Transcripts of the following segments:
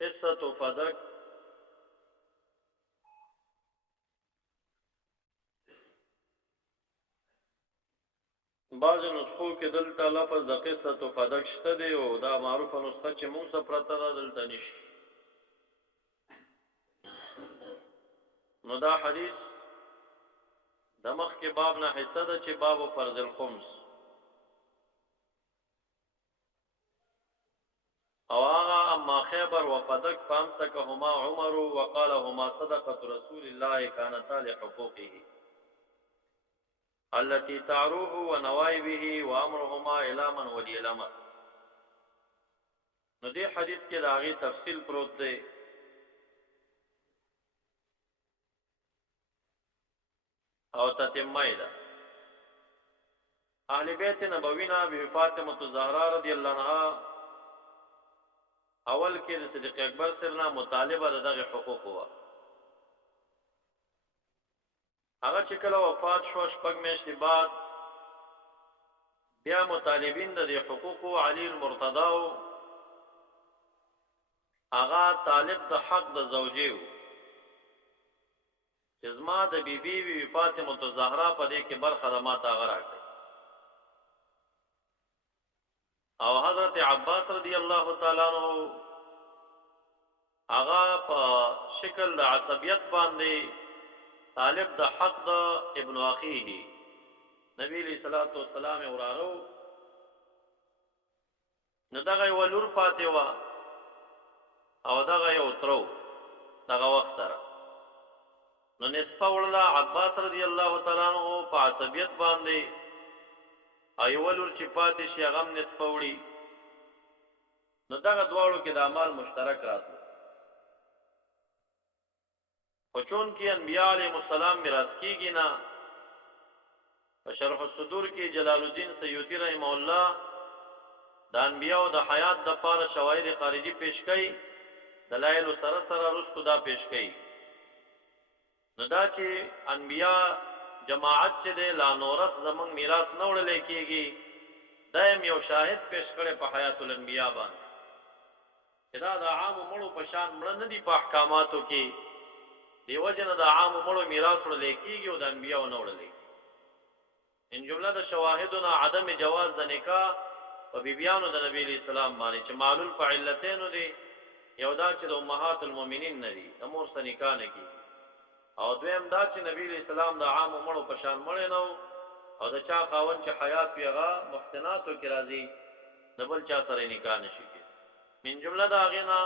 قصة فدک بعض نسخو کې دلته لفظ د قصة فدک شته دی او دا معروفه نسخه چې موږ سره پرته ده دلته نشته. نو دا حدیث د مخکې باب نه حصه ده چې باب فرض الخمس او هغه اما خیبر وفدک فامسکهما عمر وقالهما صدقة رسول الله كانتا لحقوقه التي تعروه ونوائبه وامرهما الى من ولي الامر. نو دې حدیث کې دا غي تفصیل پروت دی او تتمه ده. اهل بیت نبوینا بی فاطمه الزهرا رضی الله عنها اول کې د صدیق اکبر سره مطالبه دغه حقوق و. هغه چې کله وفات شو شپږ میاشتې بعد بیا مطالبین د حقوق علی المرتضی هغه طالب د حق د زوجې و چې زما د بیبي بی فاطمه الزهرا په دې کې برخه د ماته هغه راکړي او حضرت عباس رضی الله تعالی عنہ هغه په شکل د عصبیت باندې طالب د حق د ابن اخیه نبی علیہ الصلوۃ والسلام ورارو نو دغه ولور پاتې و او دغه یو ترو دغه وخت سره نو نسبه ورلا عباس رضی الله تعالی عنہ په عصبیت باندې ایولور چې پاتې شي هغه نسبه وړي نو دغه دواړو کې د اعمال مشترک راځي. خو چون کې انبیاء علیهم السلام میراث کیږي نه په شرح الصدور کې جلال الدین سیوطی رحم الله د انبیاء او د حیات د لپاره شواهد خارجي پیش کړي دلایل سره سره رسو دا پیش کړي نو دا چې انبیاء جماعت چې د لانورث زمنګ میراث نه وړل کېږي دایم یو شاهد پیش کړي په حیات الانبیاء باندې چې دا د عام مړو په شان مړ نه دي په احکاماتو کې دیو جن د عام مړو میراث وړل کېږي او د انبیاء نه وړل کېږي. ان جمله د شواهدنا عدم جواز د نکاح په بیبیانو د نبی علیہ السلام باندې چې معلول فعلتین دي یو دا چې د امهات المؤمنین نه دي د مور سره نکاح نه کېږي او دویم دا چې نبی علیہ السلام د عام مړو په شان مړ نه او د چا خاون چې حیات پیغا محسناتو کې راځي د بل چا سره نکاح نشي کېږي. من جمله دا غینا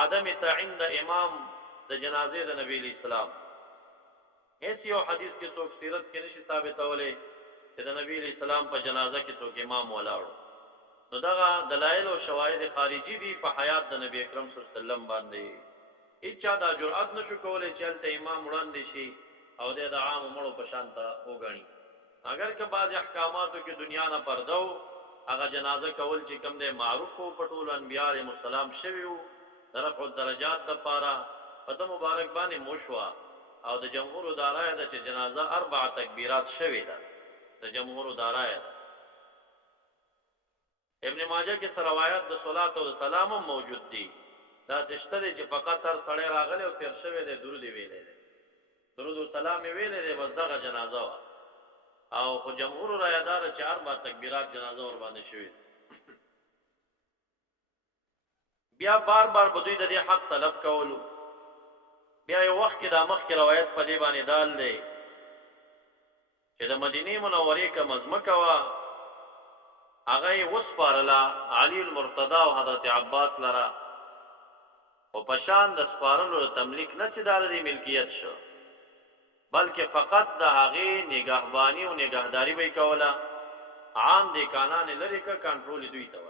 عدم تعین د امام د جنازې د نبی علیہ السلام هیڅ یو حدیث کې څوک سیرت کې نشي ثابتولې چې د نبی علیہ السلام په جنازه کې څوک امام ولاړو. نو دا دلایل او شواهد خارجي دي په حیات د نبی اکرم صلی الله علیه وسلم باندې اچا دا جرأت نشو کولای چې الته امام وړاندې شي او د عام مړو په شان ته وګڼي. اگر که بعض احکاماتو کې دنیا نه پردو هغه جنازه کول چې کوم دی معروف او پټول انبیاء علیهم السلام شویو درفع درجات لپاره پته مبارک باندې موشوا او د جمهور دارای ده چې جنازه 4 تکبیرات شوی ده د جمهور دارای ده. ابن ماجه کې روایت د صلوات او سلام موجود دي دا دشته چې فقط تر سړی راغلی او تیر شوی دی درود ویلې ده درود او سلام ویلې ده بس دغه جنازه وا او خو جمهور رای دار چې 4 تکبیرات جنازه ور باندې شوی. بیا بار بار بدوی د دې حق طلب کولو بیا یو وخت کې د مخ کې روایت په دی باندې دال دی چې د مدینه منورې کا مزمکه وا هغه وسپارلا علی المرتضی او حضرت عباس لرا او پشان د سپارلو تملیک نه چې دالري ملکیت شو بلکې فقط د هغه نگهبانی او نگهداری به کوله عام دي قانون لري کا کنټرول دوی ته و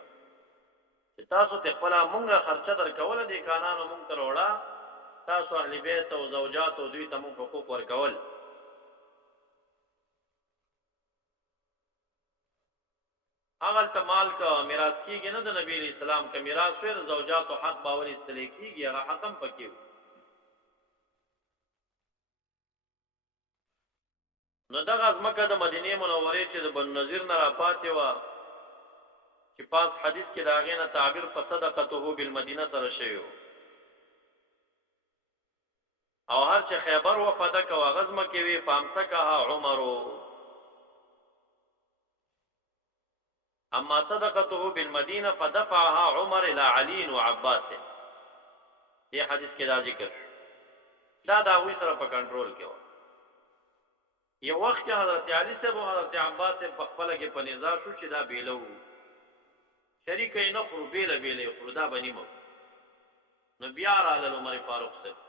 چې تاسو ته خپل مونږه خرچه در کوله دي قانون مونږ ته وړه تاسو اهل بیت او زوجات او دوی ته مونږ حقوق ورکول. هغه تمال کا میراث کیږي نه د نبی اسلام کا میراث ور زوجات او حق باور استلې کیږي هغه حکم پکې نو دغه ازمکه د مدینه منورې چې د بن نذیر نه را پاتې و چې پاس حدیث کې دا غینه تعبیر فصدقته بالمدینه سره شوی او هر چې خیبر و فدک او غزمه کې وی فامسکها عمر اما صدقته بالمدینه فدفعها عمر الى علي وعباس یہ حدیث کې دا ذکر دا وی سره په کنټرول کې و یو وخت حضرت علی صاحب او حضرت عباس په خپل کې په نزاع شو چې دا بیلو شریک نه خو بیل خردا بنیمو نو بیا را له عمر فاروق صاحب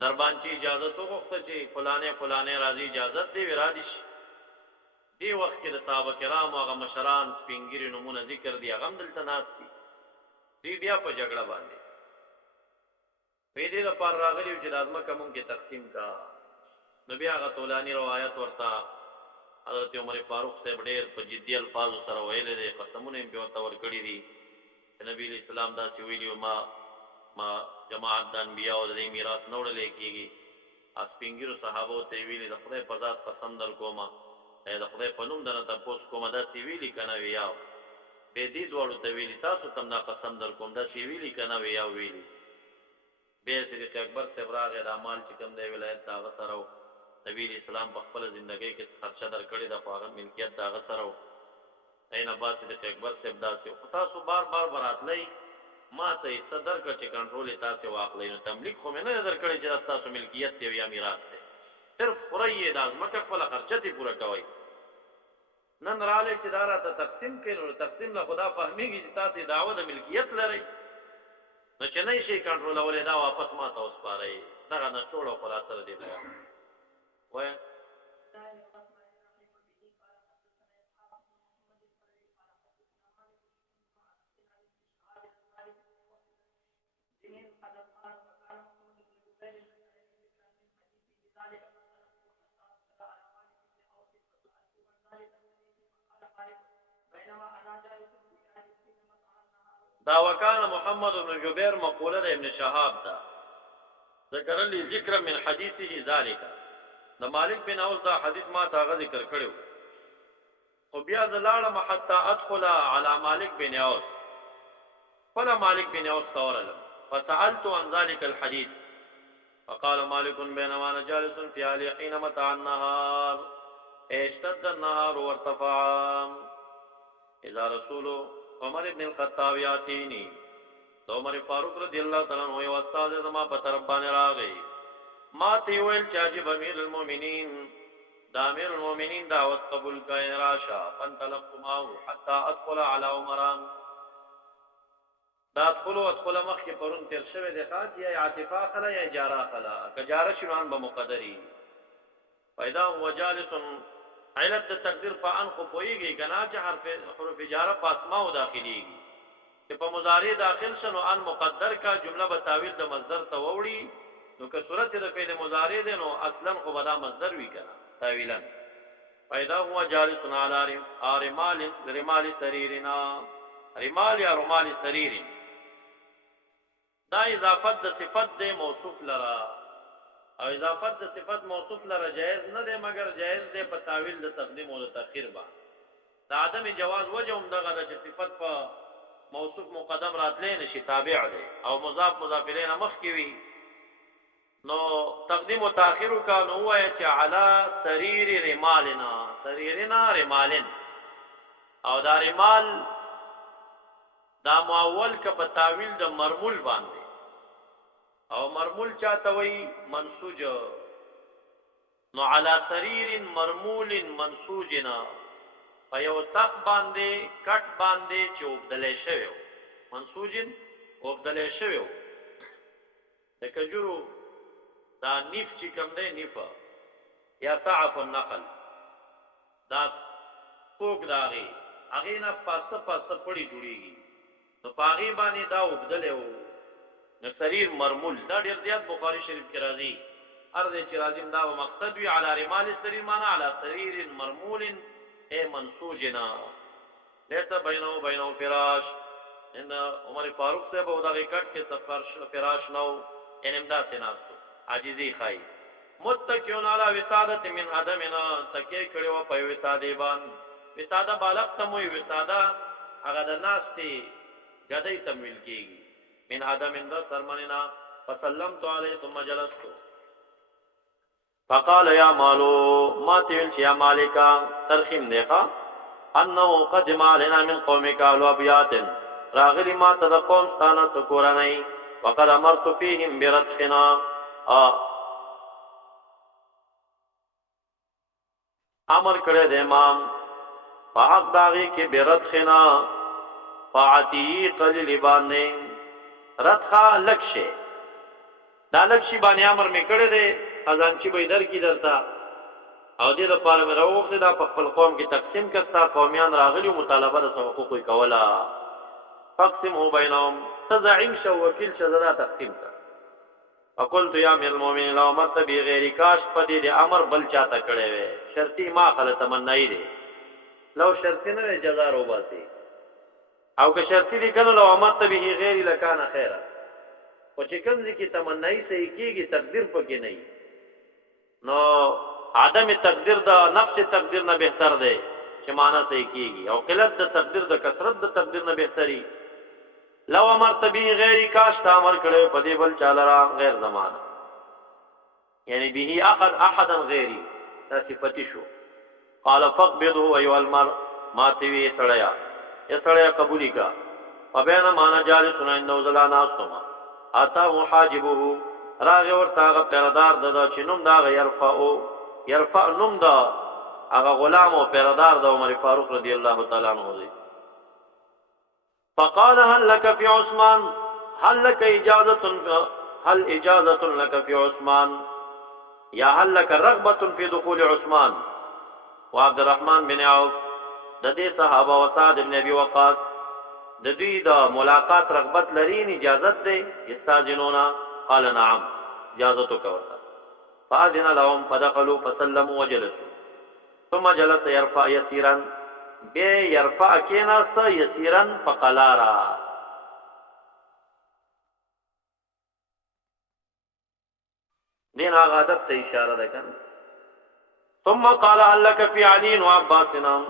دربان چې اجازه تو وخت چې فلانه راضي اجازه دی ورادیش دی وخت کې د صحابه کرام او هغه مشران سپینګری نمونه ذکر دی هغه دلته ناس دي بیا په جګړه باندې په دې لپاره راغلی چې لازمه کوم کې تقسیم کا نبی هغه طولانی روایت ورته حضرت عمر فاروق صاحب ډېر په جدي الفاظ سره ویل دي قسمونه یې په تور کړی دي نبی اسلام دا چې ویلو ما جماعت د انبیاء او د میراث نوړل کېږي اسپینګرو صحابه ته ویلي د خدای په ذات قسم در کومه د خدای په نوم درته تاسو کومه دا سی ویلي کنه ویاو به دې دوړو ته ویلي تاسو تم دا قسم در کوم دا سی ویلي کنه ویاو ویلي به صدیق اکبر صاحب راغی د اعمال چې کوم دی ولایت دا سره نبی اسلام په خپل ژوندۍ کې خرچه در کړی د هغه ملکیت دا سره عین عباس صدیق اکبر صاحب دا تاسو بار براتلای ما ته صدر کا چې کنټرول تاسو واخلئ نو تملیک خو مې نه در کړی چې تاسو ملکیت دی یا میراث دی صرف خوري د ازمکه خپل خرچه تی پوره کوي نن رااله چې دارا ته تقسیم کړي نو تقسیم له خدا فهميږي چې تاسو دعوه د ملکیت لري نو چې نه شي کنټرول ولې دا واپس ما ته وسپارئ دا نه ټول خلاصه دی وای دا وکانه محمد بن جبیر مقوله د ابن شهاب دا ذکر لی ذکر من حدیثه ذالک د مالک بن اوس دا حدیث ما تا ذکر کړو او بیا زلاله حتا ادخل على مالک بن اوس فلا مالک بن اوس تورل فسالت عن ذلك الحديث فقال مالك بينما انا جالس في علي حين متى النهار اشتد النهار وارتفع اذا رسول عمر بن الخطاب یاتینی تو عمر فاروق رضی اللہ تعالی عنہ او استاد زما په طرف باندې راغی ما تی ویل چې امیر المؤمنین دا امیر المؤمنین دعوت قبول کړي راشا فانطلقت معه حتى ادخل على عمر دا ادخل مخ کې پرون تیر شوی د خاص یا عاطفه خلا یا اجاره خلا کجاره شنان به مقدری پیدا هو جالس علت تقدیر په ان خو پويږي کنا چې حرف اجاره په اسماء او داخليږي چې په مضارع داخل شنو ان مقدر کا جمله به تعویل د مصدر ته وړي نو که صورت د فعل مضارع ده نو اصلا خو بدا مصدر وی کنا تعویلا پیدا هو جالس علی رمال سریرنا رمال یا رمال سریر دا اضافت د صفت د موصوف لرا او اضافت د صفت موصوف لره جائز نه ده مگر جائز ده په تعویل د تقدیم او د تاخير با دا عدم جواز وجه هم دغه د صفت په موصوف مقدم راتلې نشي تابع ده او مضاف مضافلین مخ کی وی نو تقدیم او تاخير کا نو هو چې علی سریر رمالنا رمالن او دا رمال دا معول ک په تعویل د مرمول باندې او مرمول چاته وی منسوج نو علی سریر مرمول منسوجنا فیو تخ باندې کټ باندې چوبدلې شوی منسوجن وبدلې شوی د کجورو دا نیف چې کوم دی نیفه یا تعف النقل دا فوق داغي هغه نه پاسه پړی جوړیږي نو پاغي باندې دا وبدلې وو سریر مرمول دا ډیر زیات بخاری شریف کې راځي ارزه چې راځي دا مقصد وی علی رمال سریر معنا علی سریر مرمول اے منسوجنا ليس بینه فراش ان عمر فاروق صاحب او دا کټ کې سفر فراش نو ان امداد ناسو عاجزی خای متکیون علی وسادت من ادمنا تکي کړي و په وسادې باندې وساده بالغ تموي وساده هغه د ناستي غدای تمویل کیږي من ادم اند سرمننا فسلمت علیه ثم جلست فقال يا مالو ما تیل يا مالکا ترخیم دیکھا انه قدم علينا من قومك الابيات راغلی ما تدقون ستانا سکورنی وقد امرت فيهم برتخنا امر کړه د امام په حق داغي کې برتخنا فاعتی قلیل باندې رتخا لکشه دا لکشي باندې امر میکړه دې اذان چې به در کی درتا او دې لپاره مې راوخته دا په خپل قوم کې تقسیم کستا قومیان راغلي مطالبه د حقوق کولا تقسمه بینهم تزعیم شو وکیل شذرا تقسیم کا اقولت یا امیر المؤمنین لو مت بغیر کاش پدې دې امر بل چاته کړي وي شرطی ما خل تمنای دې لو شرطی نه جزا رو باسي او که شرطی دې کنه لو مت به غیر لکان خیره او چې کوم ځکه تمنای صحیح کیږي تقدیر پکې نه نو عدم تقدیر دا نفس تقدیر نه بهتر دی چې معنا صحیح کیږي او قلت د تقدیر د کثرت د تقدیر نه بهتري لو امرت به غیر کاش تا امر کړو په دې بل چالرا غیر زمانه یعنی به احدا غیری دا صفتی شو قال فقبضه ايها المر ما تیوی سړیا یا سړیا قبولی کا وبین معنا جالس عند وزلانا استما اتا محاجبه راغ ورته غ پردار د چې نوم دا يرفع نوم دا هغه غلام او پردار د عمر فاروق رضی الله تعالی عنہ دی فقال هل لك في عثمان هل لك اجازه لك في عثمان یا هل لك رغبه في دخول عثمان وعبد الرحمن بن عوف د دې صحابه او سعد بن ابي وقاص د دې د ملاقات رغبت لري اجازه ده استاذنونا قال نعم اجازه تو ورته فاذن لهم فدخلوا فسلموا وجلسوا ثم جلس يرفع يسيرا به يرفع كيناس يسيرا فقلارا دین عادت ته اشاره ده کنه ثم قال هل لك في علي وعباس نام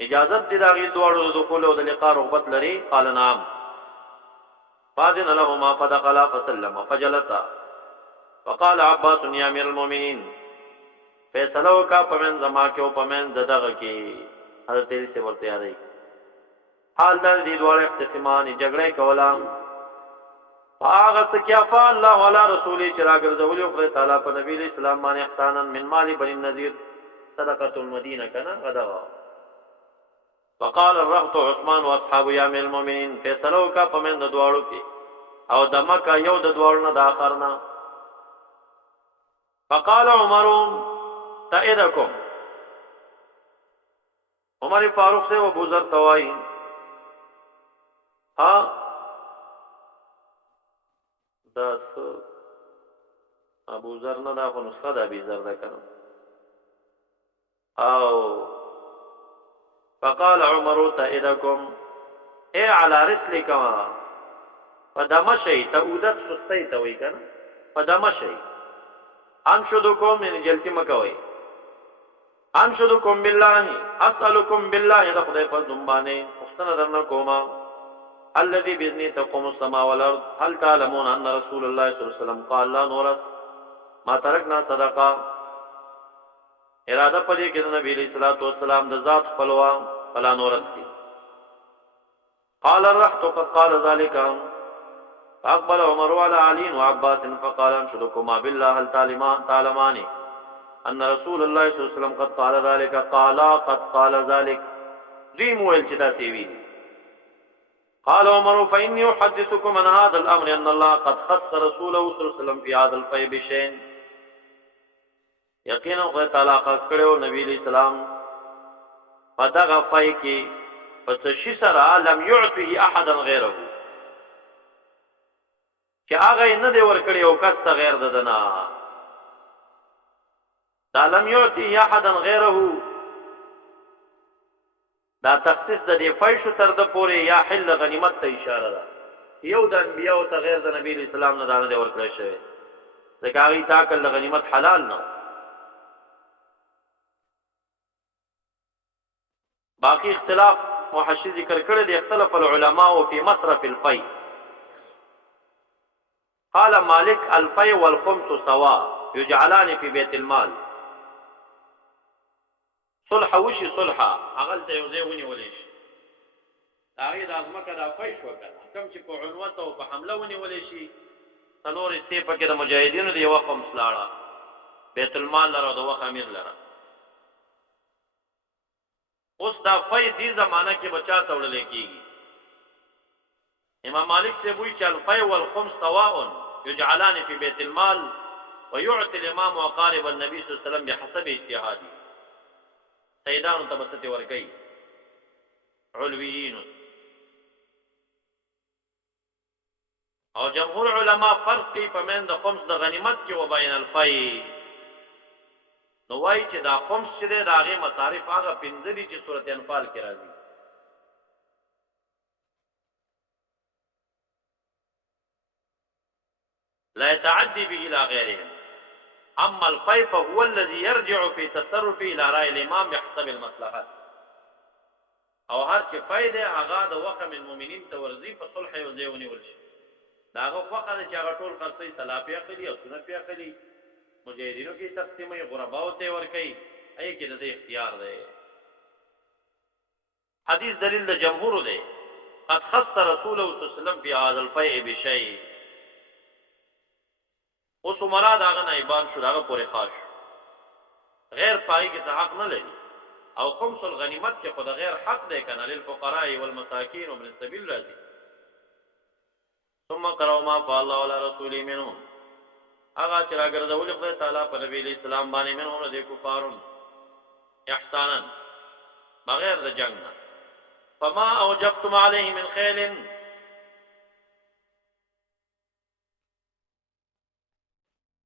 اجازت دي داغي دوړو دخول او د لقاء رغبت لري قال نعم فاذن لهما فدخلا فسلم فجلسا فقال عباس يا امير المؤمنين فیصلو کا پمن زما کې او پمن ددغه کې حضرت علی سے ورته یادای حال د دې دوه اختصامان جګړه کولا هغه څه کې افا الله ولا رسول چراغ ذولی او تعالی په نبی اسلام باندې احسانا من مال بني النذير صدقه المدینه کنا غدا وقال الرهط عثمان واصحاب يا امير المؤمنين فیصلو کا پمن د دوړو کې او د مکه یو د دوړو نه د اخرنا فقال عمر تائدکم عمر فاروق سے ابو ذر توائی ہاں داس ابو ذر نه دا خو نسخه د ابي ذر ده کنه او فقال عمر تائدکم اے على رسلکما فدمشي تودت سستی توي کنه فدمشي انشدکم من جلتی مکوي انشدکم بالله اسالکم بالله د خدای په زمانه مستند درنه کوما الذي باذن تقوم السماء والارض هل تعلمون ان رسول الله صلى الله عليه وسلم قال لا نورث ما تركنا صدقه اراده پدې کې نبی عليه الصلاه والسلام د ذات خپلوا فلا نورث کی قال الرحت قد قال ذلك فاقبل عمر وعلى علي وعباس فقال انشدكما بالله هل تعلمان ان رسول الله صلى الله عليه وسلم قد قال ذلك قد قال ذلك ذي مويل چتا سیوی قال عمر فاني احدثكم عن هذا الامر ان الله قد خص رسوله صلى الله عليه وسلم في هذا الفي بشيء یقینا خدای تعالی خاص کړو نبی علیہ السلام پدغه فای کې پس شي سره لم يعطه احد غيره چې هغه نه دی ورکړي او کس غیر ددنا دا لم يعطي احد غيره دا تخصیص د دې فایشو تر د پورې یا حل غنیمت ته اشاره ده یو د انبیاء او غیر د نبی اسلام نه دا نه ورکړی شوی ځکه هغه تاکل غنیمت حلال نه باقی اختلاف محشي ذکر کړی دی اختلاف العلماء في مصرف الفي قال مالك الفي والخمس سواء يجعلان في بيت المال صلح وشي صلحا اغل ته یو ځای ونیولې شي هغه د ازمکه د فیش وکړه کوم چې په عنوان او په حمله ونیولې شي څلور سي په کې د مجاهدینو دی وقف مسلاړه بیت المال لره د وخت امیر لره اوس دا فی دې زمانہ کې بچا تولل کېږي امام مالک سے وی چې الفی والخمس سواء يجعلان في بيت المال ويعطي الامام وقارب النبي صلى الله عليه وسلم بحسب اجتهاده سیدانو تبسط ورکی علویین او جمهور علما فرق کوي په من د خمس د غنیمت کې و بین الفی نو وایي چې دا خمس چې د هغه مصارف هغه پنځه دي چې سورۃ انفال کې راځي لا يتعدي به الى غيرهم اما الفي فهو الذي يرجع في تصرفه الى راي الامام بحسب المصلحه او هر چې فائدې هغه د وقت من المؤمنین تورزی په صلح او ځایونی ورشي داغه وقت چې هغه ټول خرڅي سلافي اخلي او سنت اخلي مجاهدینو کې تقسیمه غرباو ته ور کوي اي کې د اختیار دی حدیث دلیل د جمهور دی قد خص رسول الله صلی الله علیه وسلم في هذا الفيء بشيء اوس مراد هغه نایبان شو هغه پورې خاص غیر پای کې حق نه لري او خمس الغنیمت کې خود غیر حق دی کنه للفقراء والمساکین وابن السبيل راځي ثم قرأوا ما فعل الله على رسوله منهم هغه چې راګرځول خدای تعالی په نبی اسلام باندې منهم د کفارون احسانا بغیر د جنگ فما اوجبتم عليه من خيل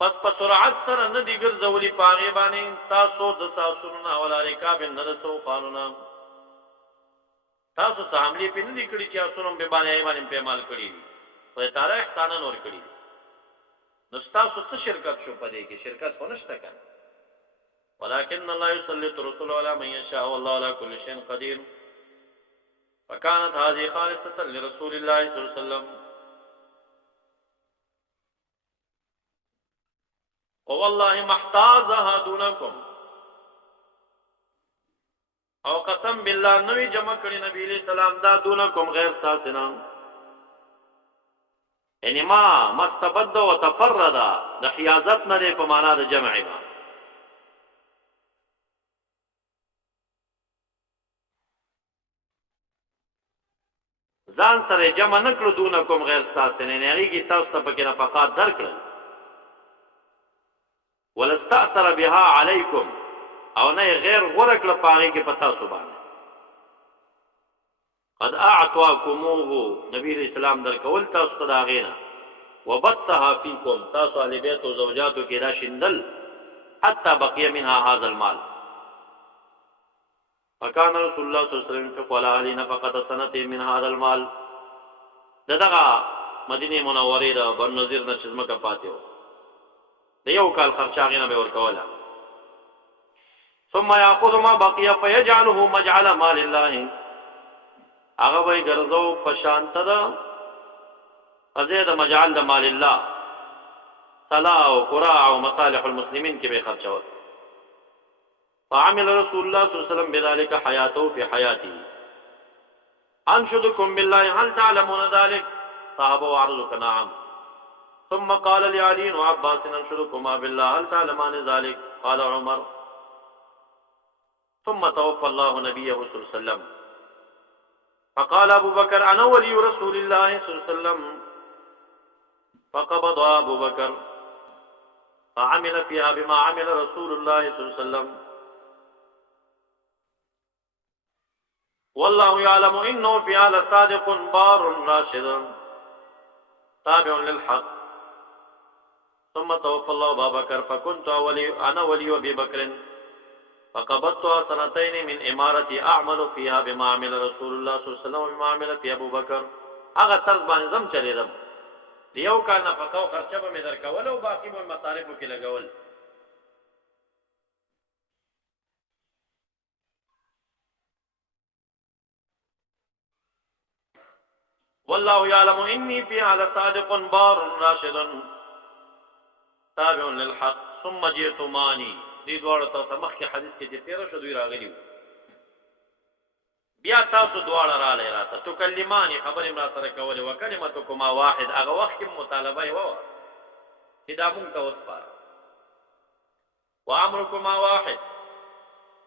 پس په سرعت سره ندی ګرځولي پاغه باندې تاسو د تاسوونه ولا رکاب ندسو قانونا تاسو ساملی په ندی کړي چې تاسو به باندې په مال کړي په تعالی احسان نور کړي نو تاسو څه شرکت شو پدې کې شرکت ونشته کنه ولكن الله يسلط رسوله على من يشاء والله على كل شيء قدير فكانت هذه خالصة لرسول الله صلى الله عليه وسلم والله محتاجها دونکم او قسم بالله نوی جمع کړي نبی علیہ السلام دا دونکم غیر ساتنا یعنی ما مستبد و تفرد د حیازت نه په معنا د جمع با ځان سره جمع نکړو دونکم غیر ساتنا نه هغه کی تاسو ته پکې نفقات درکړل ولستأثر بها عليكم او نه غیر غرق لپاره کې پتا سبحان قد اعطاكموه نبی اسلام در کول تاسو ته داغینا وبثها فيكم تاسو علی بیت او زوجاتو کې را شندل حتى بقي منها هذا المال فكان رسول الله صلی الله علیه وسلم قال علينا فقط سنه من هذا المال دغه مدینه منوره د بن نذیر نه چزمه کا پاتیو دیو کال خرچاغینه به ورکولا ثم ياخذ ما بقي فيجعله مجعل مال الله هغه وای ګرځو پشانت ده ازید مجعل مال الله صلاح او قراء او مصالح المسلمين کې به خرچول فعمل رسول الله صلى الله عليه وسلم بذلك حياته في حياته انشدكم بالله هل تعلمون ذلك صحابه عرضوا نعم ثم قال لعلي وعباس انشدكما بالله هل تعلمان ذلك قال عمر ثم توفى الله نبيه صلى الله عليه وسلم فقال ابو بكر انا ولي رسول الله صلى الله عليه وسلم فقبض ابو بكر فعمل فيها بما عمل رسول الله صلى الله عليه وسلم والله يعلم انه فيها لصادق بار راشد تابع للحق ثم توفى الله ابا بكر فكنت انا ولي ابي بكر فقبضتها سنتين من امارتي اعمل فيها بما عمل رسول الله صلى الله عليه وسلم وبما عمل في ابو بكر هغه طرز باندې زم چلیدم دیو کال نه فقاو خرچه به مې درکول او باقی به مصارفو کې لګول والله يعلم اني في هذا صادق بار راشد تابع للحق ثم جئتماني دې دوړ ته سمخ کې حدیث کې چې 13 شو دوی راغلی بیا تاسو دواړه را لې راته تو کلمانی خبرې ما سره کولې وکلمتکما واحد هغه وخت کې مطالبه و چې دا مونږ ته وسپاره وامرکما واحد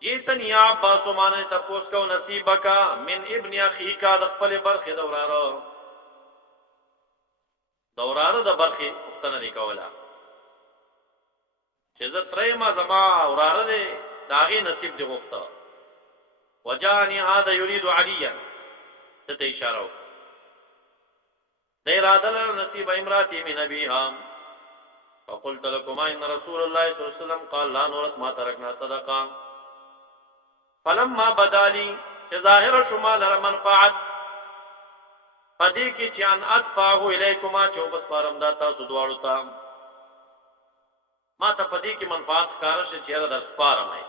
جیتن یا عباس مانه تپوس کو نصیبکا من ابن اخیک د خپل برخه دوراره د برخه پښتنه لیکوله چې زه ترې ما زما اوراره دې داغي نصیب دی غوښته وجانی هذا يريد عليا ته اشاره وکړه د اراده نصیب امراتی من ابيها فقلت لكما ان رسول الله صلى الله عليه وسلم قال لا نورث ما تركنا صدقه فلما بدالي ظاهر شمال منفعت پدې کې چې ان ادفعه الیکما چوبس فارم دا تاسو دواړو ته ما ته پدې کې منفعت کار شي چې دا سپارم ہے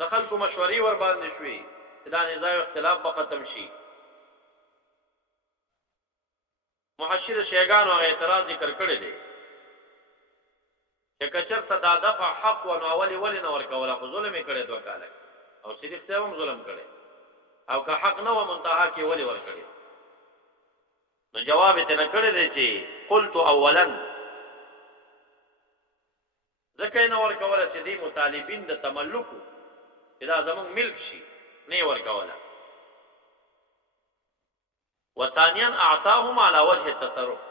دخل کو مشورې ور باندې شوي دا نزاع اختلاف په ختم شي محشر شیگان او اعتراض ذکر کړی دی چې کچر صدا دفع حق او اولی ولی نور کوله خو ظلم کړي دوه کاله او صدیق سیوم ظلم کړي او که حق نه و منتها کې ولی ور کړي نو جواب ته نه کړی دی چې قلت اولا ځکه نه ور کوله چې دی مطالبین د تملک دا زمون ملک شي نه ور کوله وثانيا اعطاهم على وجه التصرف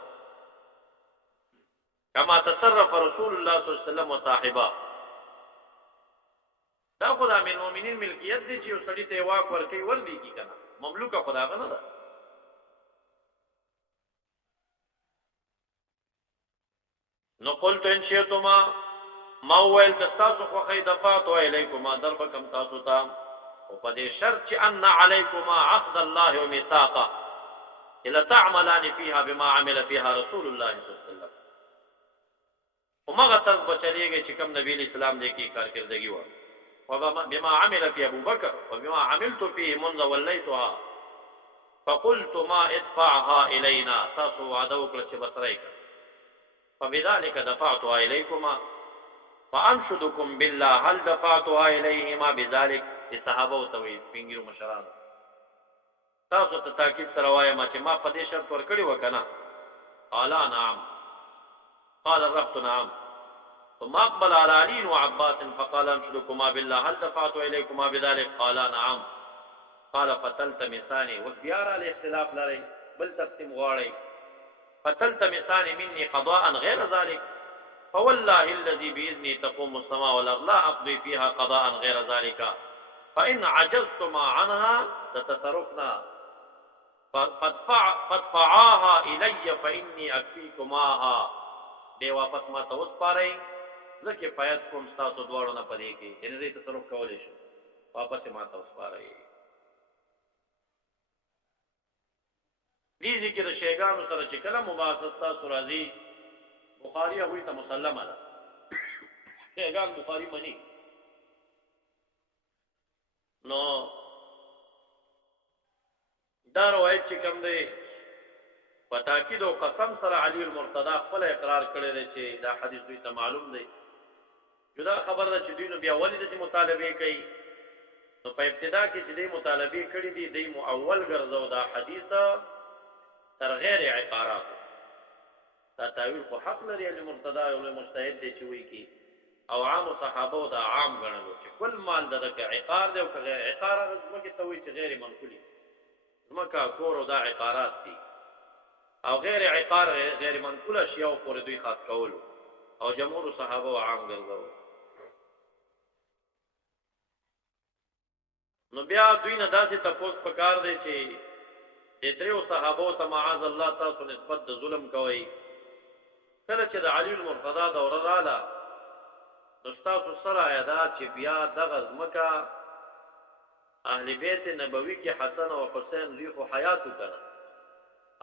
كما تصرف رسول الله صلى الله عليه وسلم وصاحبه دا خدای من مؤمنین ملکیت دي چې وسړی ته واک ورکي ورني کی کنه مملوکه خدای غنه ده نو قلت ان شئتما ما ويل تاسو خو خې دفعت الیکما ضربکم تاسو ته او په دې شرط چې ان علیکما عقد الله وميثاقه الا تعملان فيها بما عمل فيها رسول الله صلى الله عليه وسلم ومغه تاسو بچلېږي چې کوم نبی اسلام دې کې کارکردګي و او بما عمل في ابو بكر وبما عملت فيه منذ وليتها فقلت ما ادفعها الينا تاسو وعده وکړه چې بسرای فبذلك دفعتها اليكما فانشدكم بالله هل دفعتها اليهما بذلك صحابه او توي پنګیرو مشران تاسو ته تاکید سره وایم چې ما په دې شرط ورکړی وکنه قال نعم قال الرب نعم ثم اقبل على علي وعباس فقال انشدكما بالله هل دفعت اليكما بذلك قال نعم قال فتلتمساني وبيار الاختلاف لري بل تقسم غاړي فتلتمساني مني قضاء غير ذلك فوالله الذي باذنه تقوم السماء والارض لا اقضي فيها قضاء غير ذلك فان عجزتما عنها تتصرفنا فادفعاها الي فاني اكفيكماها دی واپس ما ته وسپارئ ځکه پایت کوم تاسو دواړو نه پدې کې یعنی دې تصرف کولای شي واپس ما ته وسپارئ دې ذکر شیګانو سره چې کله مباحثه تاسو راځي بخاری هغه ته مسلمه ده شیګان بخاری منی نو دا روایت چې کوم دی فتاکید او قسم سره علی المرتضی خپل اقرار کړی دی چې دا حدیث دوی ته معلوم دی جدا خبر ده چې دوی نو بیا ولې د مطالبه کوي نو په ابتدا کې چې دوی مطالبه کړی دي د مؤول ګرځاو دا حدیث تر غیر عقارات دا تعویل خو حق لري علی المرتضی او مجتهد دی چې وی کی او عام صحابه دا عام غنلو چې کل مال دغه عقار دی او غیر عقار زمکه ته وی چې غیر منقولی زمکه کور او دا عقارات دي او غیر عقار غیر منقول اشیاء پر دوی خاص کولو او جمهور صحابه او عام ګرځاو نو بیا دوی نه داسې تفوس پکار دی چې د تریو صحابه ته معاذ الله تاسو نسبت د ظلم کوي کله چې د علی المرتضی دوره رااله نو تاسو سره ادا چې بیا دغه ځمکه اهل بیت نبوي کې حسن او حسین لوی خو حیات کړه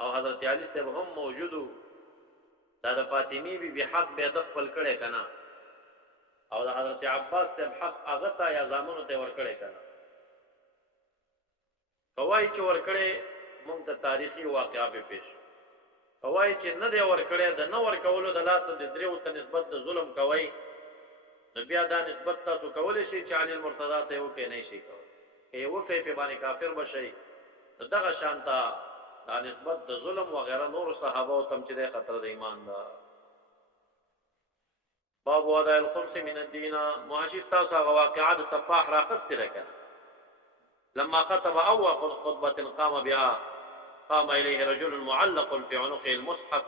او حضرت علی صاحب هم موجودو دا د فاطمی بی حق به د خپل کړه کنه او د حضرت عباس صاحب حق هغه ته یا زامنو ته ور کړه کنه کوای چې ورکړې مونږ ته تاریخي واقعا به پیش کوای چې نه دی ورکړې د نه ورکولو د لاس د دریو ته نسبت د ظلم کوي نو بیا دا نسبت تاسو کولی شي چې علي المرتضی ته یو کې نه شي کوي یو کې په باندې کافر بشي دغه شانتا دا نسبت د ظلم و غیره نور صحابه او تم چې د خطر د ایمان دا باب وضع الخمس من الدين معاشر تاسو واقعات الصفاح راقص لك لما خطب اول خطبه قام اليه رجل معلق في عنقه المصحف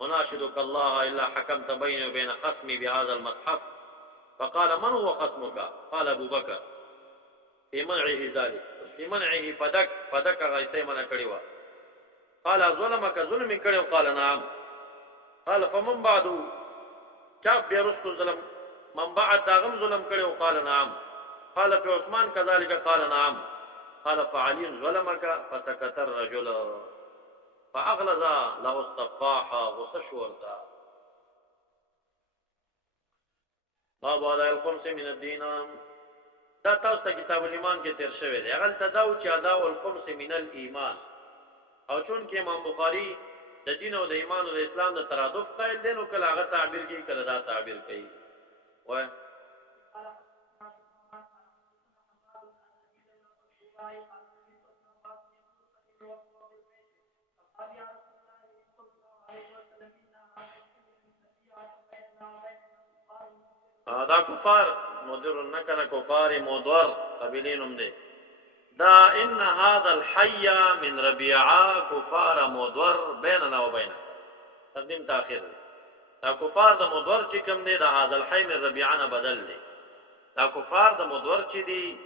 وناشدك الله الا حكمت بيني وبين خصمي بهذا المصحف فقال من هو خصمك قال ابو بكر في منعه ذلك في منعه فدك غيثي من كړيوا قال ظلمك ظلم کړو قال نعم قال فمن بعد چاپ بیا رستو ظلم من بعد داغم ظلم کړو قال نعم قال في عثمان كذلك قال نعم قال فعلي ظلمك فسكت الرجل فاغلظ له الصفاح وسشورتا باب وضع الخمس من الدين دا تاسو کتاب الایمان کې تیر شوی دی هغه تداو چې ادا الخمس من الايمان او چون کې امام بخاری د دین او د ایمان او د اسلام د ترادف قائل دي نو کله هغه تعبیر کوي کله دا تعبیر کوي وای دا کفار مدر نکنه کفار مودور قبیلینم دي دا ان هذا الحي من ربيعه كفار مودور بيننا وبينك تقدیم تاخير دا کفار د مودور چې کوم دي دا هذا الحي من ربيعه بدل دي دا کفار د مودور چې دي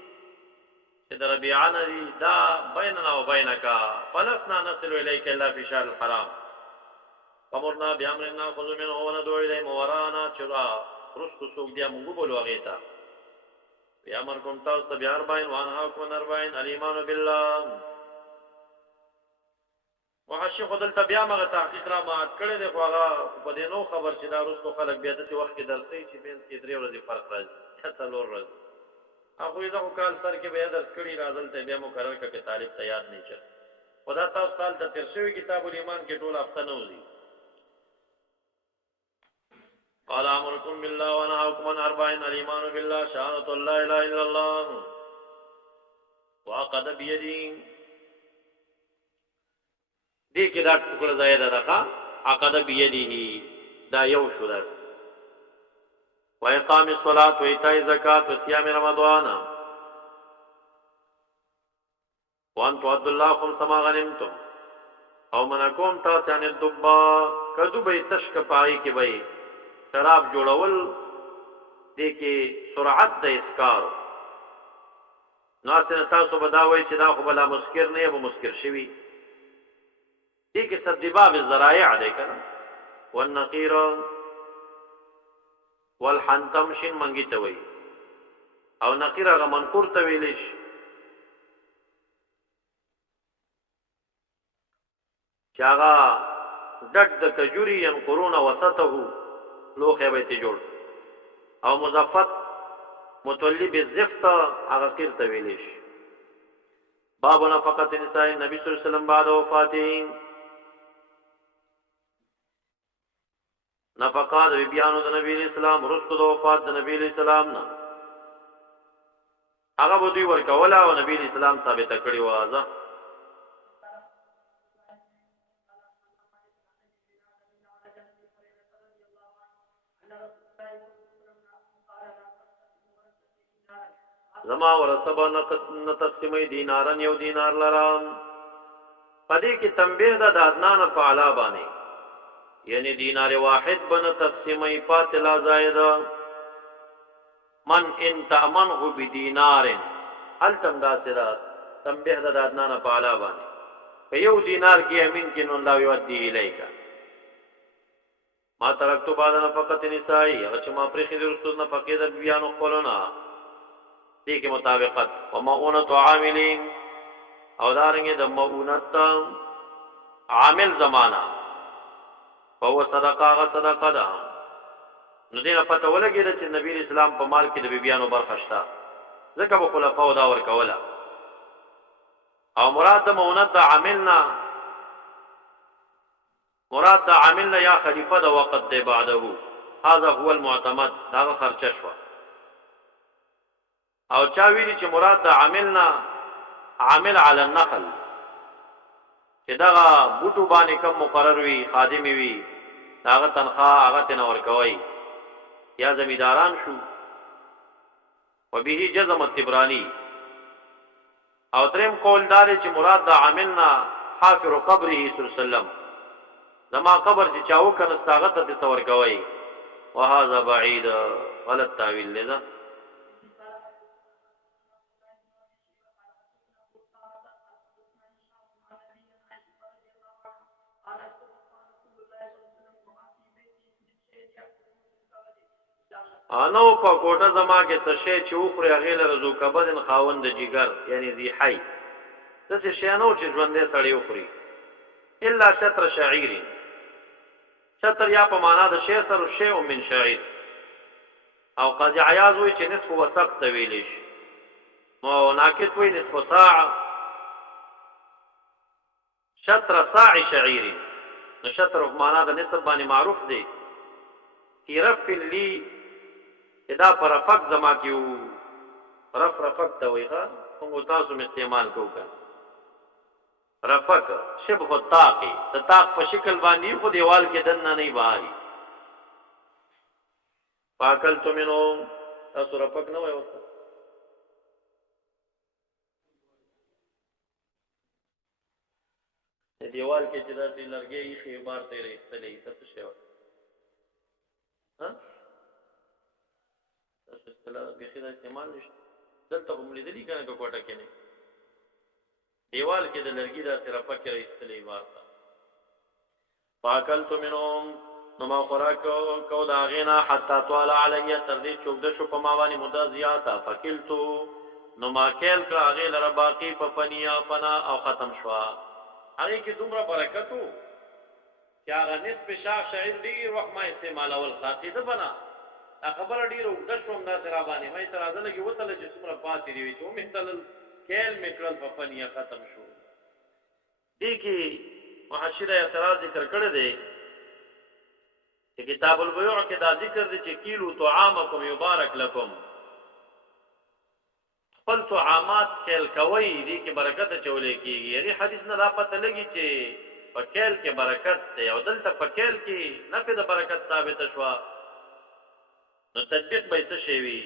چې د ربيعه دي دا بيننا وبينك فلسنا نصل اليك الا في شهر الحرام امرنا بامرنا خذ منه وندعو اليه ورانا چرا رستو سوق دیا مونږ بولو هغه ته یا امر کوم تاسو ته بیا 40 وانها کوم 40 الايمان بالله وحشي خدل ته بیا مغه تحقیق را مات کړي دی خو هغه په دې نو خبر چې دا رستو خلک بیا د وخت کې درسي چې بین کې درې ورځې فرق راځي حتی لور راځي هغه یې دا کال سر کې بیا درس کړي راځل ته بیا مقرر کړي طالب ته یاد نه چي خدا تاسو سال ته تیر شوی کتاب الایمان کې ټول هفته نه وځي قال امركم بالله ونهاكم عن 40 الايمان بالله شهادة لا اله الا الله وعقد بيدي دې کې دا ټکو زائد راکا عقد بيده دا یو شو ده واقام الصلاه وايتاء الزکات وصيام رمضان وان تعد الله خمس ما غنمتم او منکم تا چانه دبا کدو به تشک پای کې وای شراب جوړول دې کې سرعت د اسکار ناسنه تاسو بداوي چې دا خو بلا مسکر نه به مسکر شوی دې کې تدباب الذرائع ده کنه والنقير والحنتم شین منګي ته وای او نقير هغه منقور ته ویل شي چاغا دټ د کجوري ينقرون وسطه لوخه به ته جوړ او مضافت متولي بالزفت هغه کیر ته ویل شي باب نفقت نساء النبي صلی الله علیه وسلم بعد وفاته نفقات بیانو د نبی اسلام رسول د وفات د نبی اسلام نه هغه به دوی ورکولا او نبی اسلام ثابت کړی وازه زما ورسبا نتقسمی دینارن یو دینار لرام پدې کې تنبیه ده د ادنان فعلا باندې یعنی دینار واحد بن تقسیمی فاطلا زائد من ان تأمنه بدینار هل تم دا سرا تنبیه ده د ادنان فعلا باندې یو دینار کې امین کې نو الله یودی الیک ما ترکتو بعد نفقت نسائی اگر چې ما پرې خې رسول نه پکې د بیان خپلونا دې کې مطابقت ومؤونت عاملین او دارنګه د مؤونت عامل زمانہ فهو صدقه صدقه ده نو دې نه پته ولګی چې نبی اسلام په مال کې د بیانو برخه شته ځکه په خلفاو دا ور کوله او مراد مونت عاملنا مراد عاملنا یا خلیفہ د وقت دی بعده هذا هو المعتمد دا خرچه شو او چا ویلی چې مراد د عاملنا عامل علی النخل چې دا بوټو باندې کم مقرر وي خادم وي داغه تنخواه هغه تنه ورکوي یا زمیداران شو وبه جزم الطبراني او دریم قول دار چې مراد د عاملنا حافر قبره صلی الله علیه وسلم زما قبر چې چاو کنه استاغت ته تور کوي وهذا بعید غلط تعویل لذا انو په کوټه زما کې تشه چې اوخره غیل رزو کبدن خاوند جګر یعنی ذی حی څه شي نو چې ژوندې سړی اوخري الا شطر شعیر شطر یا په معنا د شی سره شی او من شعیر او قاضی عیاض وی چې نصف وسق طویل شي مو ناکت وی نصف ساع شطر ساع شعیر نو شطر په معنا د نصف باندې معروف دی کی رف لی دا پر رفق زما کیو رفق ته ویغه موږ تاسو می استعمال کوو رفق شبه الطاقی د طاق په شکل باندې خو دیوال کې دنه نه باري پاکل تو منو تاسو رفق نه وایو دیوال کې چې داسې لرګي یې خبر ته رېستلې څه شي ها استلا بخیره استعمال نشته دلته هم لیدلی کنه کوټه کې نه دیوال کې د لرګي دا سره پکې استلې واسطه پاکل تو منهم نو ما خوراک کو دا غینا حتا طال علی تردی چوبد شو په ما باندې مدد زیاته فکلتو نو ما کېل کړه غیل را باقی په پنیا پنا او ختم شوا هغه کې دومره برکتو چې هغه نصف شاخ شعر دی رحمه استعمال اول خاطیده بنا خبر ډیرو د شوم دا سره باندې مې تر ازله کې وتل چې څومره پاتې دی چې مې تل کېل میټرل په پنیا ختم شو دي کې محشره اعتراض ذکر کړی دی چې کتاب البیوع کې دا ذکر دی چې کیلو طعامکم یبارک لكم خپل طعامات کېل کوي دي کې برکت چولې کیږي یعنی حدیث نه لا پته لګي چې په کېل کې برکت دی او دلته په کېل کې نه په برکت ثابت شوه نو تطبیق به څه شي وي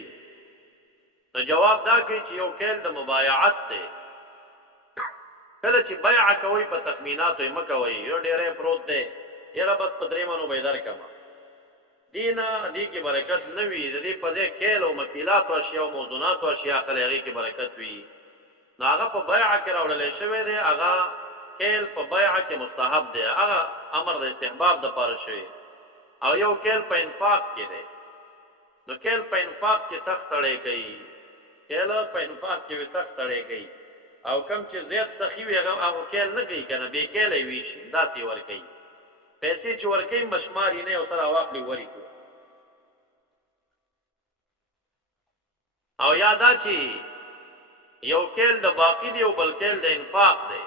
نو جواب دا کوي چې یو کېل د مبایعت دی کله چې بیع کوي په تخمینات یې مکوي یو ډېرې پروت دی یره بس پدریمانو بيدار کما دینا دی کې برکت نه وي د دې په دې کېل او مثیلات او اشیاء او موضوعات او اشیاء خلګي کې برکت وي نو هغه په بیع کې راوړل شوی دی هغه کېل په بیع کې مستحب دی هغه امر د استحباب د پاره شوی او یو کېل په انفاق کې دی نو کېل په انفاق کې سخت اړې کوي کېل په انفاق کې سخت اړې کوي او کم چې زیات سخی وي هغه کېل نه کوي کنه به کېل وي شي داتي ور کوي پیسې چې ور کوي مشماري نه او تر واخلي وري کو او یادا چې یو کېل د باقی دی او بل کېل د انفاق دی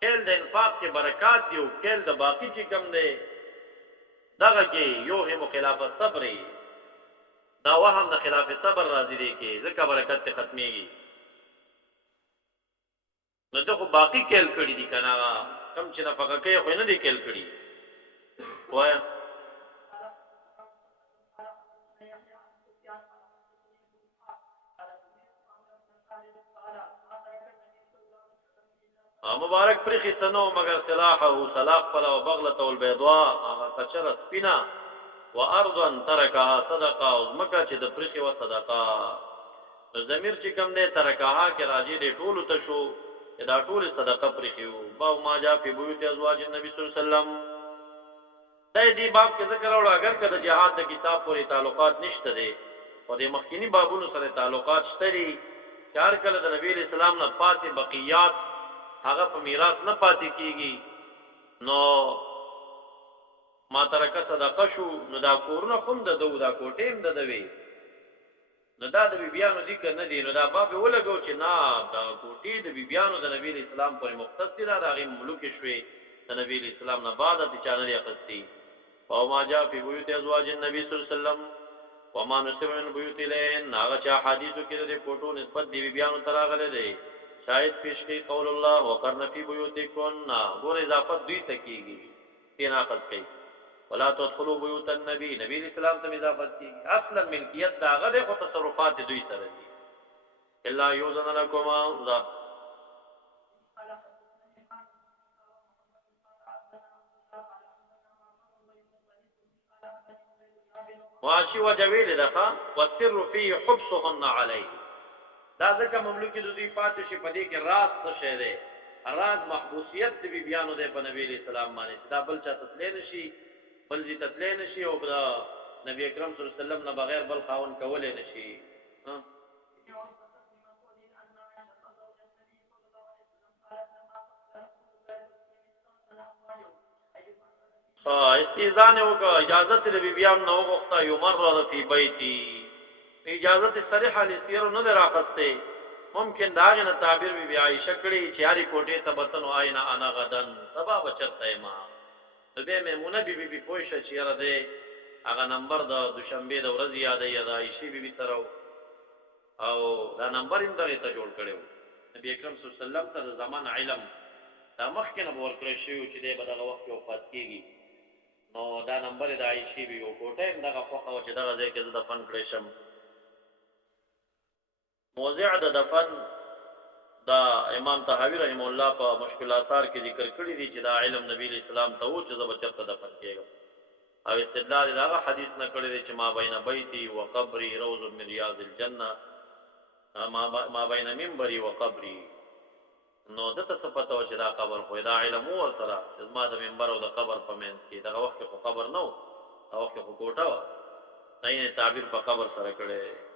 کېل د انفاق کې برکات دی او کېل د باقی چې کم دی دغه کې یو هم خلاف صبر دا وهم د خلاف صبر راځي دی کې ځکه برکت ته ختميږي نو ته باقی کېل کړي دي کنه کم چې نفقه کوي خو نه دی کېل کړي وای مبارک پرخي سنو مگر سلاحه سلاح فلا وبغله البيضاء هغه کچره سپینا وارضا ترکها صدقه او مکه چې د پرخي و صدقه ضمیر چې کم دی ترکها کې راځي دی ټول ته شو دا ټول صدقه پرخیو باو ما جا په بیوت ازواج النبي صلی الله علیه وسلم دې باب کې ذکر اورو اگر کده جهاد د کتاب پورې تعلقات نشته دي او د مخکینی بابونو سره تعلقات شته دي چار کله د نبی اسلام نه پاتې بقیات هغه په میراث نه پاتې کیږي نو ما ترکه صدقه شو نو دا کورونه کوم د دو دا کوټیم د دوی نو دا د بیبیانو ذکر نه دی نو دا باب ولګو چې نه دا کوټي د بیبیانو د نبی اسلام پر مختص دي راغی ملک شوي د نبی اسلام نه بعد د چانه یقصي او ما جاء فی بیوت ازواج النبی صلی الله علیه وسلم وما نسب من بیوت لین هغه چا حدیثو کې د کوټو نسبت دی بیبیانو تراغله دی شاید پیش کی قول الله وقرن فی بیوتکن ګور اضافت دوی تکیږي تناقض کوي ولا تدخلوا بيوت النبي نبی اسلام ته اضافت کیږي اصلا ملکیت دا غره او تصرفات دوی سره دي الا یوزن لكما ذا واشي وجویل دغه والسر فيه حبسهن عليه دا ځکه مملوک د دوی پاتې شي په دې کې راز څه شه ده راز محبوسیت دی بیانو ده په نبی اسلام باندې دا بل چا تسلیم شي بل دې تسلیم شي او نبی اکرم صلی الله علیه وسلم نه بغیر بل خاون کولې نشي استئذان وکړه اجازه د بیبیان نو وغوښته یو مره فی بیتی اجازه صریحه لسیر نه راغسته ممکن داغه نه تعبیر بی عائشہ کړي چې یاري کوټه ته بتن واینا انا غدن سبا بچته ما دې میمونه بی پوښه چې را ده هغه نمبر د دوشنبه د ورځې یاد یاد عائشہ بی سره او دا نمبر هم دغه ته جوړ کړو نبی اکرم صلی الله علیه وسلم ته د زمان علم دا مخکې نه ورکړی شو چې دې بدغه وخت کې وفات کیږي نو دا نمبر د عائشہ بی او کوټه دغه فقه چې دغه ځای کې د دفن کړی شم موضع د دفن دا امام طحاوی رحم الله په مشکل آثار کې ذکر کړی دی چې دا علم نبی اسلام ته و چې زبچته دفن کېږي او استدلال دا حدیث نه کړی دی چې ما بین بیتی و قبری روض من ریاض الجنه ما بین منبری و قبری نو دته څه پته و چې دا قبر خو دا علم ور سره چې ما د منبر او د قبر په منځ کې دا وخت خو قبر نو او وخت خو کوټه و نه تعبیر په قبر سره کړي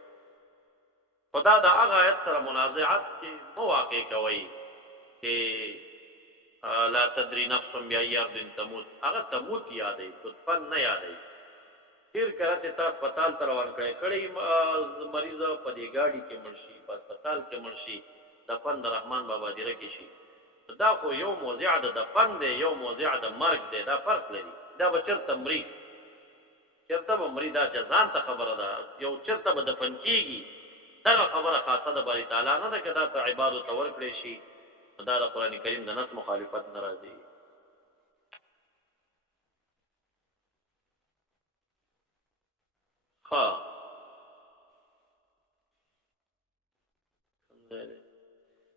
خدا دا هغه آیت سره منازعات کې مواقع کوي چې لا تدري نفس بأي أرض تموت هغه تموت یادې تدفن نه یادې تیر کرته تا هسپتال تر روان کړي مریض په دې گاډي کې مرشي په هسپتال کې مرشي دفن د رحمان بابا دیره کې شي دا خو یو موضع د دفن دی یو موضع د مرګ دی دا فرق لري دا بچر تمرید چرته به مریدا ځان ته خبره ده یو چرته به دفن کیږي دا خبره خاصه د باری تعالی نه ده کدا ته عبادت تور کړی شي دا د قران کریم د نص مخالفت ناراضي ها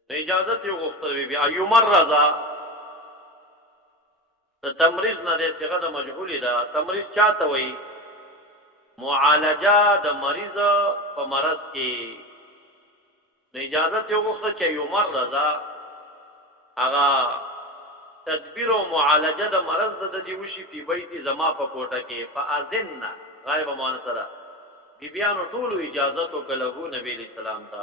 اجازه یو غوښتل بي ایو مرزا د تمریض نه د څنګه د مجهول ده تمریض چاته وای معالجه د مریض په مرض کې اجازه یو غوښتل چې یو مرزا هغه تدبیر او معالجه د مرض د دې وشي په بیت زما په کوټه کې فاذن غایب مؤنثه بیبیانو ټول اجازه تو کله نبی اسلام ته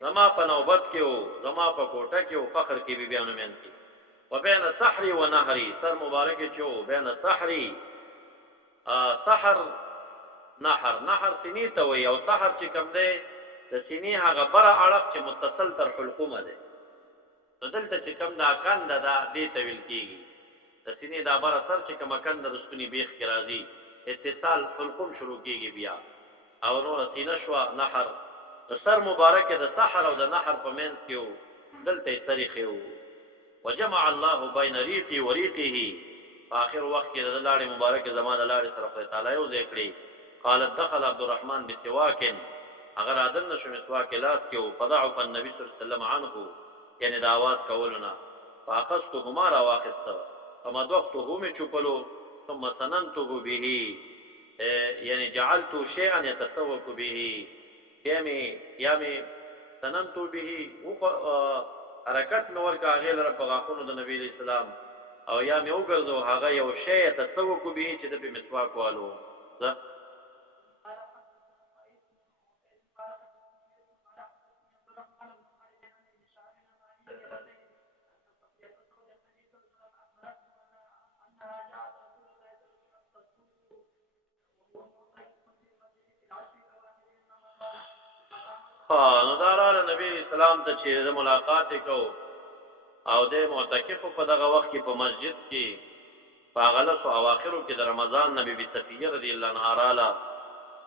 زما په نوبت کې او زما په کوټه کې او فخر کې بیبیانو مېن کې وبین سحری و نهری سر مبارک چو بین سحری سحر نحر سینی ته وي او سحر چې کوم دی د سینی هغه بره اړه چې متصل تر حلقومه ده دلته چې کوم دا کند ده دې ته ویل کېږي د سینی دا بره سر چې کوم کند د رستنی بیخ کې راځي اتصال حلقوم شروع کېږي بیا او نور سینه شو نحر د سر مبارک د سحر او د نحر په منځ کې دلته تاریخ یو وجمع الله بين ريقي وريقه اخر وخت کې د لاړې مبارک زمانه لاړې سره په تعالی یو ذکرې قالت دخل عبد الرحمن بسواك اگر ادن نشو مسواک لاس کې او فضعف النبي صلی الله علیه وسلم عنه یعنی دا आवाज کولونه فاخذتهما را واخذت فما دوقته می چپلو ثم سننته به یعنی جعلت شيئا يتسوق به یامي سننته به حرکت نور کا غیر رب غاخونو د نبی اسلام او یا مې وګرځو هغه یو شی تسوق به چې د په مسواک والو ها نو داراله نبی اسلام ته چې ملاقات کو او د معتکف په دغه وخت کې په مسجد کې فاغلس او اواخرو کې د رمضان نبی بي صفیه رضی الله عنها رااله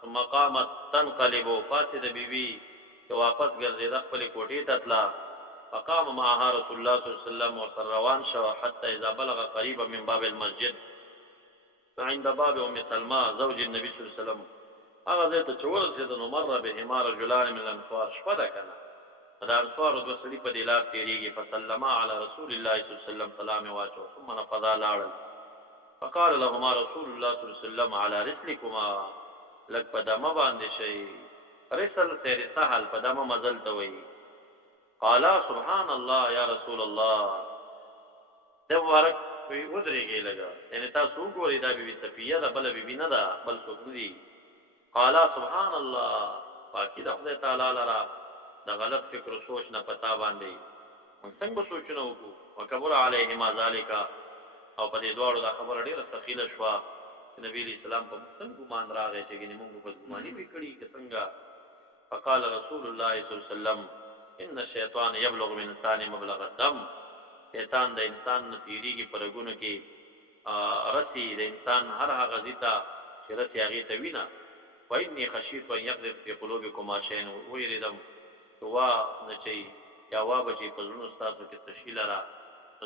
ثم قامت تنقلب فاسد بیبي چې واپس ګرځیدا خپل کوټې ته تلا فقام معها رسول الله صلی الله علیه وسلم وروان شو حتى اذا بلغ قريبا من باب المسجد عند باب ام سلمى زوج النبي صلی الله علیه وسلم هغه ځای ته چور سید نو مر به همار رجلان من الانصار شپه کنه دا انصار د وسړي په دلار تیریږي فسلم على رسول الله صلی الله علیه وسلم سلام واچو ثم نفضا لاړل فقال لهما رسول الله صلی الله علیه وسلم على رسلكما لک پدامه باندې شي رسل تیرې سهل پدامه مزل ته وي قال سبحان الله یا رسول الله د ورک وی ودرېږي لګا ان تاسو ګورئ دا بي صفیه دا بل بي نه دا بل څوک دي قال سبحان الله پاکی د خدای تعالی لرا د غلط فکر او سوچ نه پتا باندې موږ څنګه سوچنه وکړو وکبر علیهما ذالک او په دې دوړو دا خبره ډیره ثقيله شو چې نبی اسلام په څنګه ګمان راغی چې ګنې موږ په ګماني وکړي چې څنګه فقال رسول الله صلی الله علیه وسلم ان الشیطان يبلغ من انسان مبلغ الدم شیطان د انسان نتیریږي پرګونو کې رسی د انسان هر هغه ځیتا چې رسی هغه ته وینا وإني خشيت أن يقذف في قلوبكما شيئا ويردم وا نچي یا وا بچي په زړونو تاسو کې تشکیل را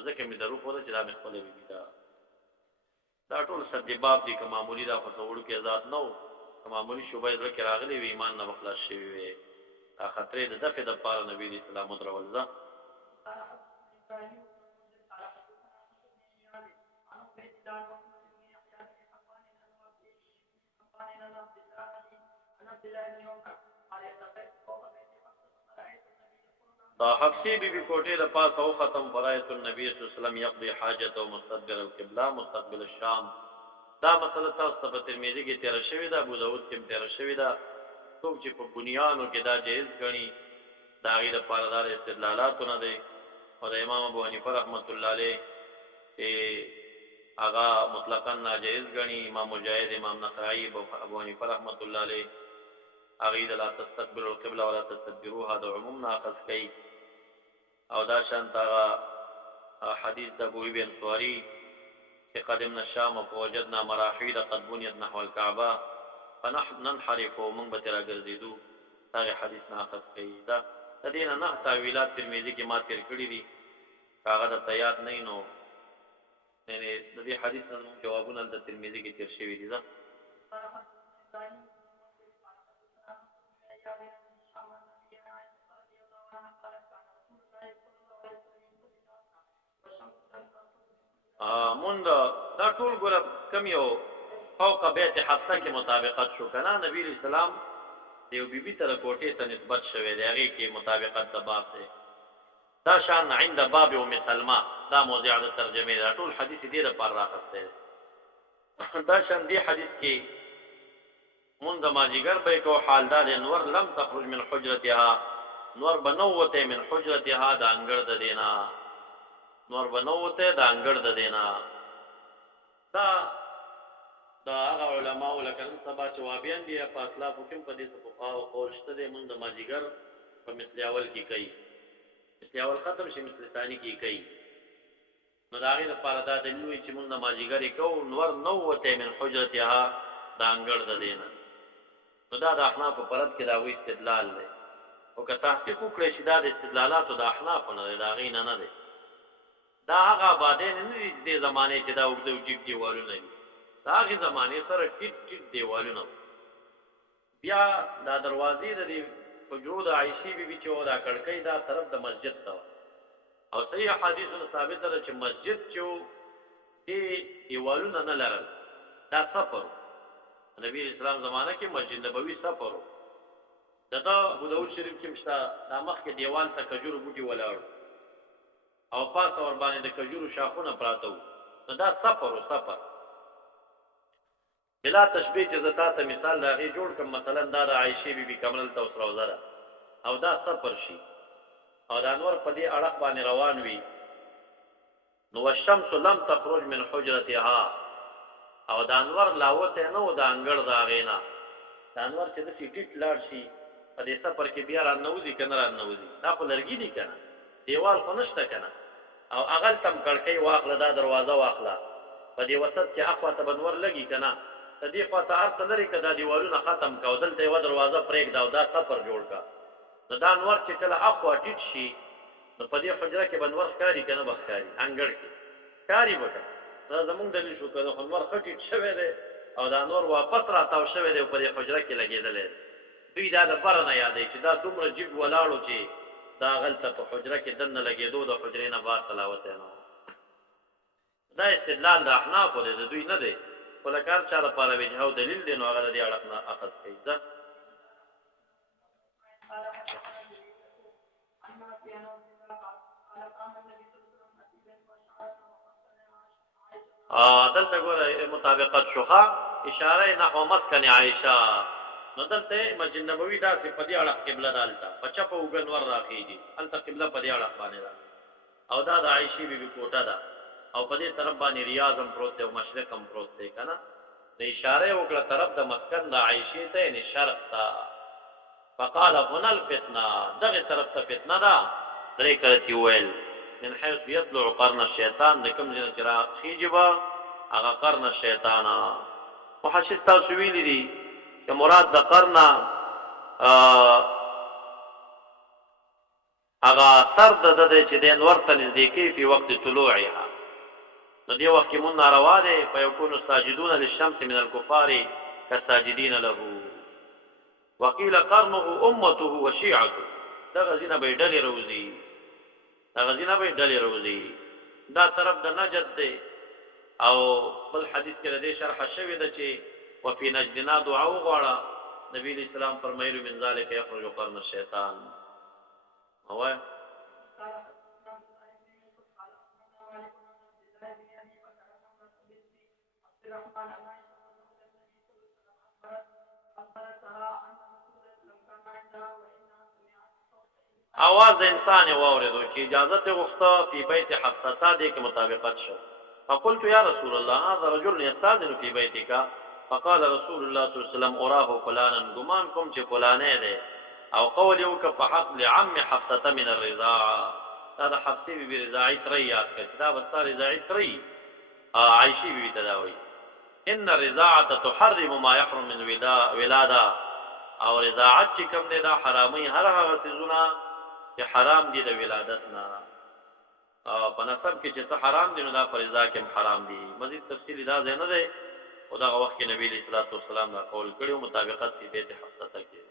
ځکه می درو خو چې دا مې خپل وی دا ټول سبب دي که معمولی دا خصوړو کې آزاد نو معمولی شوبه ذکر راغلي وی ایمان نه مخلاص شي وي دا خطرې د دفع د پاره نبی اسلام درولځه دا حفصی بی بی کوټې د پاس او ختم فرایت النبی صلی الله علیه وسلم یقضي حاجته مستقبل القبلة مستقبل الشام دا مسله تاسو په ترمذی کې تیر شوی دا ابو داود کې تیر شوی دا څوک چې په بنیانو کې دا جایز غني دا غیر پاردار استدلالاتونه دي او د امام ابو حنیفه رحمت الله علیه اغا مطلقاً ناجائز غني امام مجاهد امام نخعی ابو حنیفه رحمت الله علیه اغید لا تستقبلوا القبلة ولا تستدبروها دا عموم ناقص کئی او دا شانتا حدیث دا ابو ابن سواری کہ قدمنا الشام فوجدنا مراحید قد بنیت نحو الكعبہ فننحرفو من بترا گردیدو تاغی حدیث ناقص کئی دا دینا نه تاویلات ترمیزی کی ما تیر کری دی کاغا دا تیاد نئی نو یعنی دا دی حدیث نا جوابون دا ترمیزی کی تیر شوی دی دا مونږ دا ټول ګور کم یو فوق بیت حفصه کې مطابقت شو کنه نبی اسلام دیو بیبي تر کوټې ته نسبت شوه دی هغه کې مطابقت د باب دی دا شان عند باب ام سلمہ دا موضوع د ترجمه دا ټول حدیث دې لپاره راغسته دا شان دی حدیث کې مونږ ماجیګر به کو حالدار انور لم تخرج من حجرتها نور بنوته من حجرتها دا انګړ د دینا نور بنوته دا انګړ د دینا دا هغه علماء لکه سبا جوابیان دي په اسلاف حکم په دې صفه او قولشته د مونږ ماجیګر په مثل اول کې کوي مثل اول ختم شي مثل ثاني کې کوي نو دا غیر لپاره دا د نوې چې مونږ ماجیګر کو نور نوته من حجرتها دا انګړ د دینا نو دا د احناف په پرد کې دا وی استدلال دی او که تحقیق وکړي چې دا د استدلالات د احناف نه دا غینه نه دی دا هغه باندې نه دي د زمانه چې دا وګړو جګ دیوالونه دي دا هغه زمانه سره ټیټ ټیټ دیوالونه بیا دا دروازې د حجرو د عائشې بیبي چې ودا کړکۍ دا طرف د مسجد ته او صحیح حدیثونه ثابت ده چې مسجد چې دیوالونه نه لرل دا سفر نبی اسلام زمانہ کې مسجد نبوي سفر دغه ابو داود شریف کې مشتا د مخ کې دیوال ته کجورو بوټي ولاړ او پاس اور باندې د کجورو شاخونه پراته وو دا سفر بلا تشبیه چې زتا ته مثال راغی جوړ کوم مثلا دا د عائشې بیبي کمل ته اوس راوزره او دا سفر شي او د انور په دې اړه باندې روان وي نو الشمس لم تخرج من حجرتها او د انور لاوته نو د انګړ دا غینا د انور چې د سیټیټ لاړ شي په دې سفر کې بیا رانوځي کنه رانوځي دا خو لرګي دي کنه دیوال خو نشته کنه او اغل تم کړکۍ واخله دا دروازه واخله په دې وسط کې اخوا ته بنور لګي کنه ته دې خوا ته ارته لري کدا دیوالونه ختم کا دلته یو دروازه پرېږ دا او دا سفر جوړ کا نو دا انور چې کله اخوا ټیټ شي نو په دې حجره کې بنور ښکاري کنه بخاري انګړ کې ښکاري وکړه دا زمونږ دلیل شو کنه انور خټیټ شوی دی او دا نور واپس راتاو شوی دی په دې حجره کې لګېدلی دوی دا د بره نه یادوي چې دا دومره جیب ولاړو چې دا غلطه په حجره کې دننه لګېدو د حجرې نه بار تلاوت یې نه دا استدلال د احنافو دی د دوی نه دی خو لکه هر چا لپاره وجهه او دلیل دی نو هغه د دې اړخ نه اخذ کوي ځه دلته ګوره مطابقت شوخه اشاره نحو مسکن عائشه نو دلته مسجد نبوي داسې په دې اړخ قبله دالته په چپه وګنور راخېږي هلته قبله په دې اړخ باندې ده او دا د عائشې بیبي کوټه ده او په دې طرف باندې ریاض هم پروت دی او مشرق هم پروت دی که نه د اشاره وکړه طرف د مسکن د عائشې ته یعنې شرق ته فقال هنا الفتنه دغې طرف ته فتنه ده درې کلتې وویل من حيث يطلع قرن الشیطان د کوم ځای نه چې راخېږي به هغه قرن الشیطان محشد تاسو ویلي دي چې مراد د قرن هغه سر د ده چې د انور ته نږدې کوي فی وقت طلوعها نو دې وخت کې مونږ ناروا دی فیکون الساجدون للشمس من الکفار کالساجدین له وقیل قرنه امته وشیعته دغه ځینه به یې ډلې روزي دغه ځینه به یې ډلې روزي دا طرف د نجد دی او بل حدیث کې د دې شرحه شوې ده چې وفي نجدنا دعا وغواړه نبی اسلام فرمایلو من ذلك يخرج قرن الشیطان هو आवाज انسان واوریدو چې اجازه ته غوښته په بیت حفصه دې کې مطابقت شو فقلت يا رسول الله هذا رجل يستاذن في بيتك فقال رسول الله صلى الله عليه وسلم اراه فلانا غمان کوم چې فلانه ده او قول یو ک په حق لعم حفصه من الرضاعه هذا حفصه بي رضاعي تريات کتاب الصار رضاعي تري عائشه بي تداوي ان الرضاعه تحرم ما يحرم من ولاده او رضاعت چې کوم نه دا حرامي هر هغه څه چې حرام دي د ولادت نه او په نسب کې چې څه حرام دي نو دا فرضا کې حرام دي مزید تفصیل دا نه ده او دا وخت کې نبی صلی الله علیه وسلم دا قول کړو مطابقت دې ته حفصه کې